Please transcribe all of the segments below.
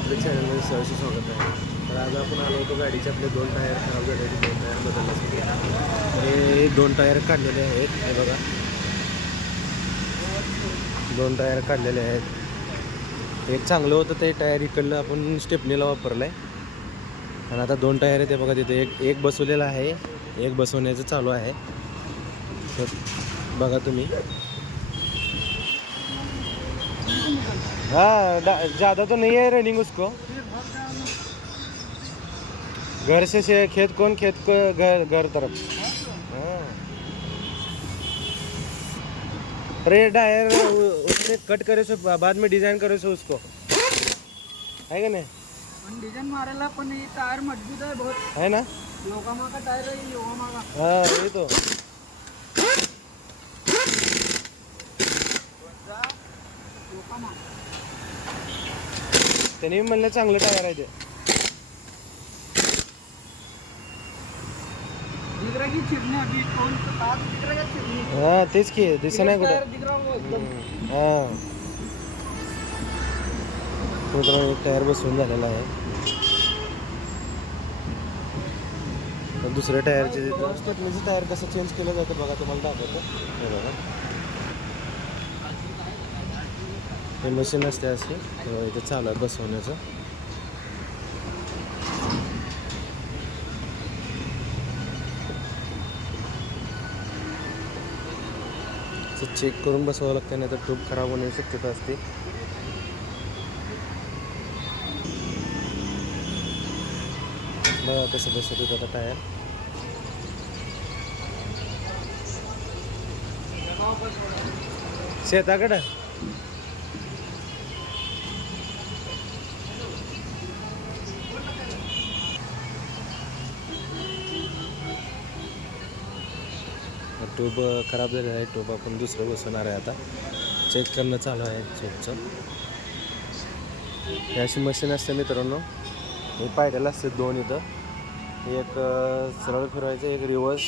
आपल्या चॅनलमध्ये सहर्ष स्वागत आहे. तर आज आपण आलो होतो गाडीचे आपले 2 टायर खराब झाले होते, 2 टायर बदलण्यासाठी. हे 2 टायर काढलेले आहेत, हे बघा 2 टायर काढलेले आहेत. एक चांगलं होतं ते टायर इकडलं आपण स्टेपनीला वापरलं आहे. आणि आता 2 टायर आहेत ते बघा तिथे एक बसवलेला आहे, एक बसवण्याचं चालू आहे. तर बघा तुम्ही. हाँ ज़्यादा तो नहीं है रनिंग उसको। घर से खेत कौन खेत को घर तरफ। हाँ अरे टायर उसने कट करे सो बाद में डिजाइन करे सो उसको है का नहीं। पण डिझाइन मारायला पण हे टायर मजबूत आहे बहुत है ना। योगामा का टायर आहे योगामा का. हाँ ये तो योगामा त्यांनी म्हणलं चांगलं टायर आहे ते. दिख रहा की चिरने अभी कौन कार दिख रहा है चिरने. हाँ तेच की दिसत नाही टायर कुठं. दिख रहा वो एकदम. हाँ तो एक टायर बसवून झालेला आहे. तर दुसऱ्या टायरचे स्टेपनीचं टायर कसं चेंज केलं जातं बघा, तुम्हाला दाखवतो. हे बघा हे मशीन असते असे, इथे चालू आहे बसवण्याचं. चेक करून बसवावं लागतं, नाही तर ट्यूब खराब होण्याची शक्यता असते. बघा कसं बसवतो आता टायर. शेताकडं ट्यूब खराब झालेला आहे. ट्यूब आपण दुसरं बसवणार आहे. आता चेक करणं चालू आहे ट्यूबचं. ही अशी मशीन असते मित्रांनो, हे पायऱ्याला असते 2 इथं. एक सरळ फिरवायचं, एक रिवर्स.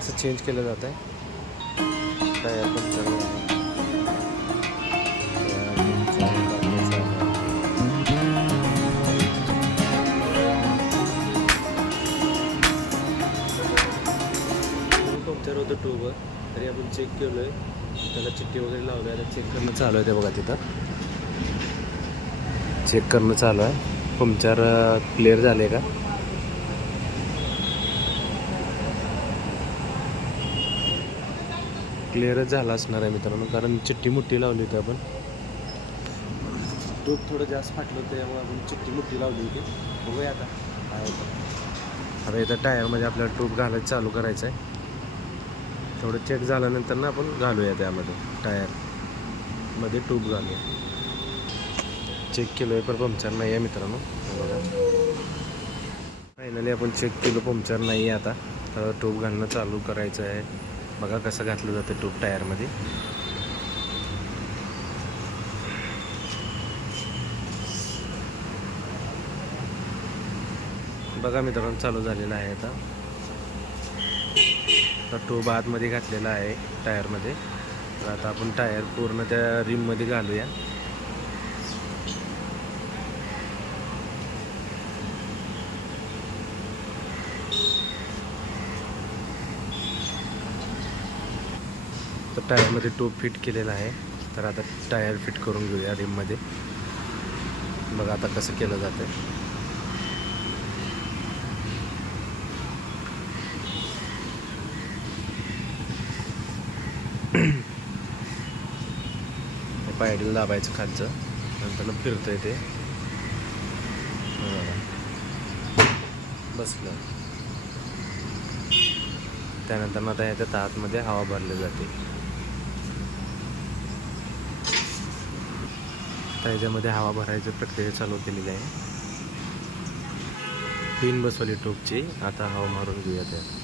असं चेंज केलं जात आहे. टायर पंक्चर पंक्चर होतं ट्यूब, तरी आपण चेक केलं आहे. त्याला चिठ्ठी वगैरे लावली आहे. चेक करणं चालू आहे ते बघा तिथं. चेक करणं चालू आहे पंक्चर क्लिअर झाले का. क्लिअरच झाला असणार आहे मित्रांनो, कारण चिठ्ठी मोठी लावली होती आपण. ट्यूब थोडं जास्त फाटलं होतं त्यामुळे आपण चिठ्ठी मोठी लावली होती. बघूया आता काय होतं. आता इथं टायरमध्ये आपल्याला ट्यूब घालायचं चालू करायचं आहे. थोडं चेक झाल्यानंतर ना आपण घालूया त्यामध्ये, टायरमध्ये ट्यूब घालूया. चेक केलं आहे पण पंक्चर नाही आहे मित्रांनो. बघा फायनली आपण चेक केलं, पंक्चर नाही आहे. आता तर ट्यूब घालणं चालू करायचं आहे. बघा कसं घातलं जातं ट्यूब टायरमध्ये. बघा मित्रांनो चालू झालेलं आहे. आता ट्यूब आतमध्ये घातलेला आहे टायरमध्ये. तर आता आपण टायर पूर्ण त्या रिममध्ये घालूया. तर टायरमध्ये ट्यूब फिट केलेला आहे. तर आता टायर फिट करून घेऊया रिममध्ये. बघा आता कसं केलं जातं. पायडीला दाबायचं खालचं, नंतर फिरतंय ते. बसलं त्यानंतर आता ह्याच्या आतमध्ये हवा भरली जाते. त्याच्यामध्ये हवा भरायची प्रक्रिया चालू केलेली आहे. पिन बसवली ट्यूबची. आता हवा मारून घेऊया त्यात.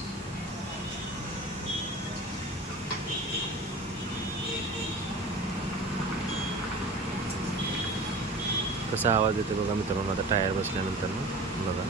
कसा आवाज येते बघा मित्रांनो आता टायर बसल्यानंतर. बघा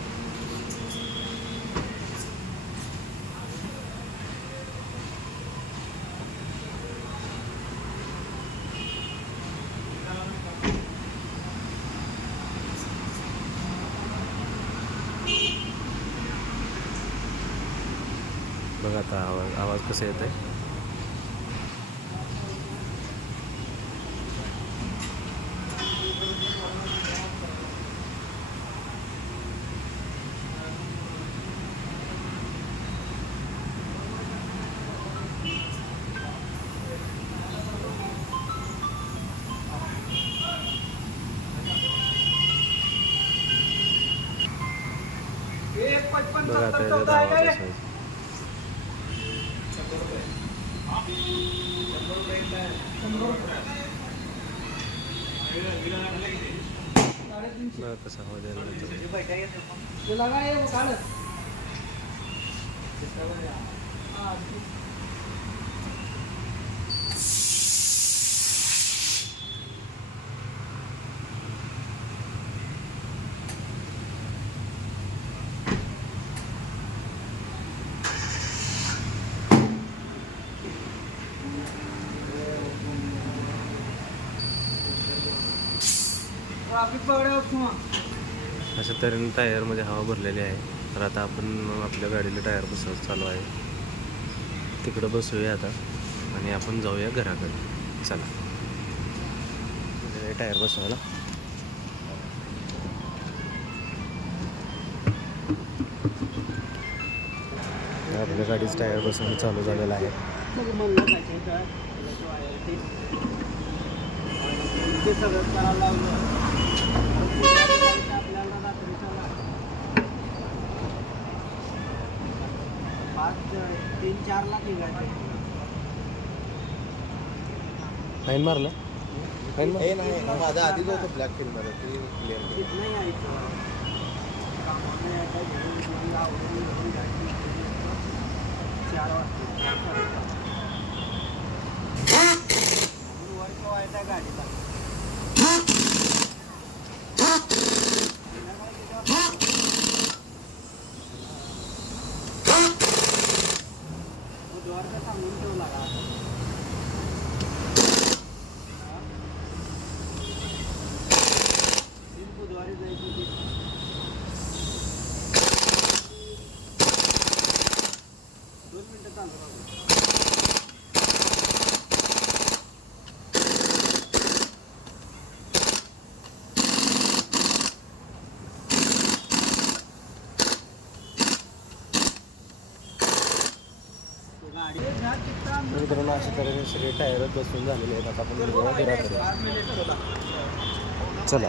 आवाज कसा येत आहे. एक 55 बघा आता 70 याच्यात 14 आवाज आहे रे. असा आहे. बघा कसा आवाज यायला लागला. ते लगा आहे वो काढ. हा, ट्रॅफिक पकडावं किंवा अशा तऱ्हेने टायरमध्ये हवा भरलेली आहे. तर आता आपण आपल्या गाडीला टायर बसवत चालू आहे. तिकडं बसूया आता आणि आपण जाऊया घराकडे. चला टायर बसवायला. आपल्या गाडीचं टायर बसवणं चालू झालेलं आहे. मग म्हणलं जायचं काय ते सगळं करायला लावलं. आपल्याला रात्रीच्याला 5-3-4 लाख निघायचं. फाईन मारलं. फाईन हे नाही माझा आधीच होतं ब्लॅक फिल्ममध्ये ते क्लिअर तिथनं यायचं कामाला यायचं घेऊन आवडून घेऊन जायचं 4 वाजता वर्क व्हायचा गाडीचा. बुधवारचा सांगून ठेवला का बुधवारी जायचं होती. दोन मिनिटं चालू राहू. गाडी ह्या चित्रा मित्रांनो अशा तऱ्हेने सगळे टायर बसून झालेले आहेत. आता आपण निघूया घराकडे. चला.